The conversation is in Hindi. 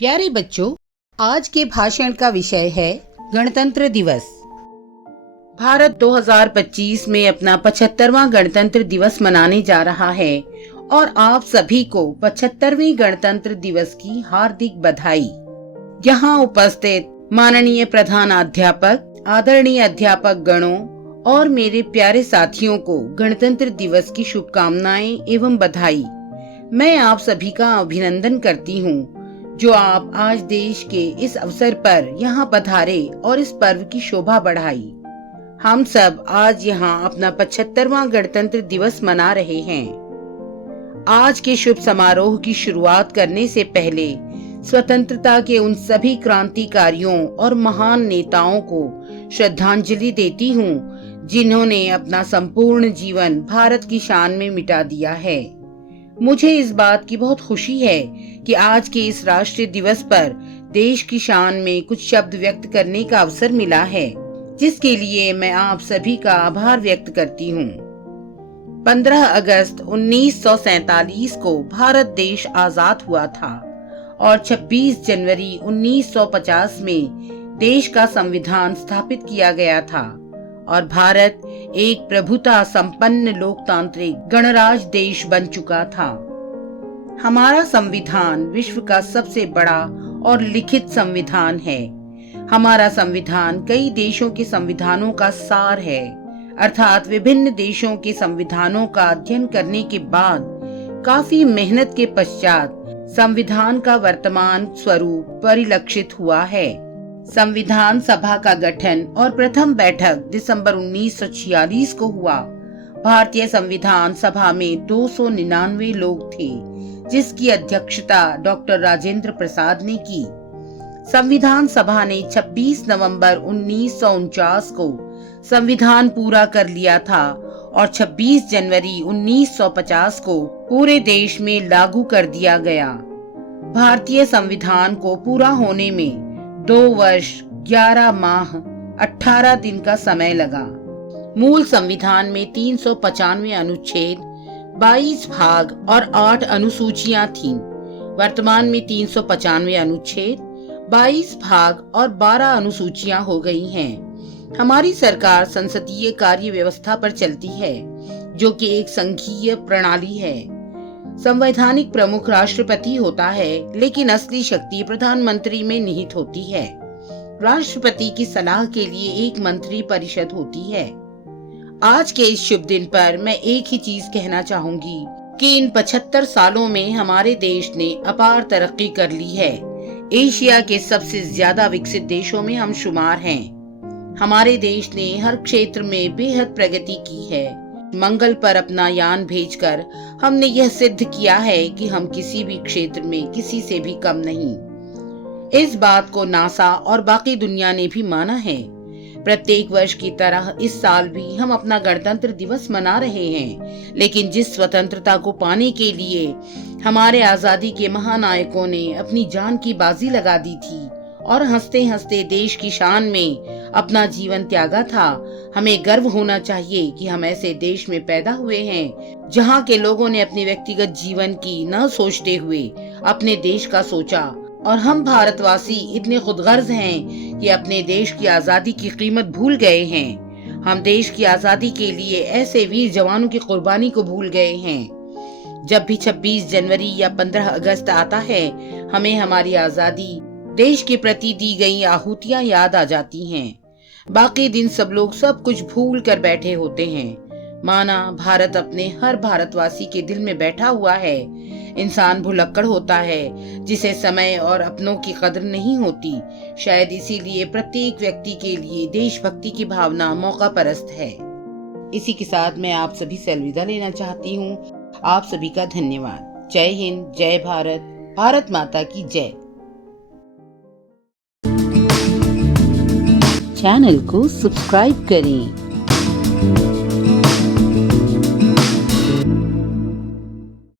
प्यारे बच्चों, आज के भाषण का विषय है गणतंत्र दिवस। भारत 2025 में अपना 75वां गणतंत्र दिवस मनाने जा रहा है और आप सभी को 75वें गणतंत्र दिवस की हार्दिक बधाई। यहाँ उपस्थित माननीय प्रधानाध्यापक, आदरणीय अध्यापक गणों और मेरे प्यारे साथियों को गणतंत्र दिवस की शुभकामनाएं एवं बधाई। मैं आप सभी का अभिनंदन करती हूँ जो आप आज देश के इस अवसर पर यहाँ पधारे और इस पर्व की शोभा बढ़ाई। हम सब आज यहाँ अपना 75वां गणतंत्र दिवस मना रहे हैं। आज के शुभ समारोह की शुरुआत करने से पहले स्वतंत्रता के उन सभी क्रांतिकारियों और महान नेताओं को श्रद्धांजलि देती हूँ जिन्होंने अपना संपूर्ण जीवन भारत की शान में मिटा दिया है। मुझे इस बात की बहुत खुशी है कि आज के इस राष्ट्रीय दिवस पर देश की शान में कुछ शब्द व्यक्त करने का अवसर मिला है, जिसके लिए मैं आप सभी का आभार व्यक्त करती हूँ। 15 अगस्त 1947 को भारत देश आजाद हुआ था और 26 जनवरी 1950 में देश का संविधान स्थापित किया गया था और भारत एक प्रभुता संपन्न लोकतांत्रिक गणराज्य देश बन चुका था। हमारा संविधान विश्व का सबसे बड़ा और लिखित संविधान है। हमारा संविधान कई देशों के संविधानों का सार है, अर्थात विभिन्न देशों के संविधानों का अध्ययन करने के बाद काफी मेहनत के पश्चात संविधान का वर्तमान स्वरूप परिलक्षित हुआ है। संविधान सभा का गठन और प्रथम बैठक दिसंबर 1946 को हुआ। भारतीय संविधान सभा में 299 लोग थे, जिसकी अध्यक्षता डॉक्टर राजेंद्र प्रसाद ने की। संविधान सभा ने 26 नवंबर 1949 को संविधान पूरा कर लिया था और 26 जनवरी 1950 को पूरे देश में लागू कर दिया गया। भारतीय संविधान को पूरा होने में 2 वर्ष 11 माह 18 दिन का समय लगा। मूल संविधान में 395 अनुच्छेद, 22 भाग और 8 अनुसूचियां थीं। वर्तमान में 395 अनुच्छेद, 22 भाग और 12 अनुसूचियां हो गई हैं। हमारी सरकार संसदीय कार्य व्यवस्था पर चलती है, जो कि एक संघीय प्रणाली है। संवैधानिक प्रमुख राष्ट्रपति होता है, लेकिन असली शक्ति प्रधानमंत्री में निहित होती है। राष्ट्रपति की सलाह के लिए एक मंत्री परिषद होती है। आज के इस शुभ दिन पर मैं एक ही चीज कहना चाहूंगी कि इन 75 सालों में हमारे देश ने अपार तरक्की कर ली है। एशिया के सबसे ज्यादा विकसित देशों में हम शुमार हैं। हमारे देश ने हर क्षेत्र में बेहद प्रगति की है। मंगल पर अपना यान भेजकर हमने यह सिद्ध किया है कि हम किसी भी क्षेत्र में किसी से भी कम नहीं। इस बात को नासा और बाकी दुनिया ने भी माना है। प्रत्येक वर्ष की तरह इस साल भी हम अपना गणतंत्र दिवस मना रहे हैं, लेकिन जिस स्वतंत्रता को पाने के लिए हमारे आजादी के महानायकों ने अपनी जान की बाजी लगा दी थी और हंसते हंसते देश की शान में अपना जीवन त्यागा था, हमें गर्व होना चाहिए कि हम ऐसे देश में पैदा हुए हैं जहां के लोगों ने अपने व्यक्तिगत जीवन की न सोचते हुए अपने देश का सोचा। और हम भारतवासी इतने खुदगर्ज हैं कि अपने देश की आजादी की कीमत भूल गए हैं। हम देश की आजादी के लिए ऐसे वीर जवानों की कुर्बानी को भूल गए हैं। जब भी 26 जनवरी या 15 अगस्त आता है, हमें हमारी आजादी, देश के प्रति दी गई आहुतियां याद आ जाती हैं। बाकी दिन सब लोग सब कुछ भूल कर बैठे होते हैं, माना भारत अपने हर भारतवासी के दिल में बैठा हुआ है। इंसान भुलक्कड़ होता है, जिसे समय और अपनों की कदर नहीं होती। शायद इसीलिए प्रत्येक व्यक्ति के लिए देशभक्ति की भावना मौका परस्त है। इसी के साथ मैं आप सभी से अलविदा लेना चाहती हूँ। आप सभी का धन्यवाद। जय हिंद, जय भारत, भारत माता की जय। चैनल को सब्सक्राइब करें।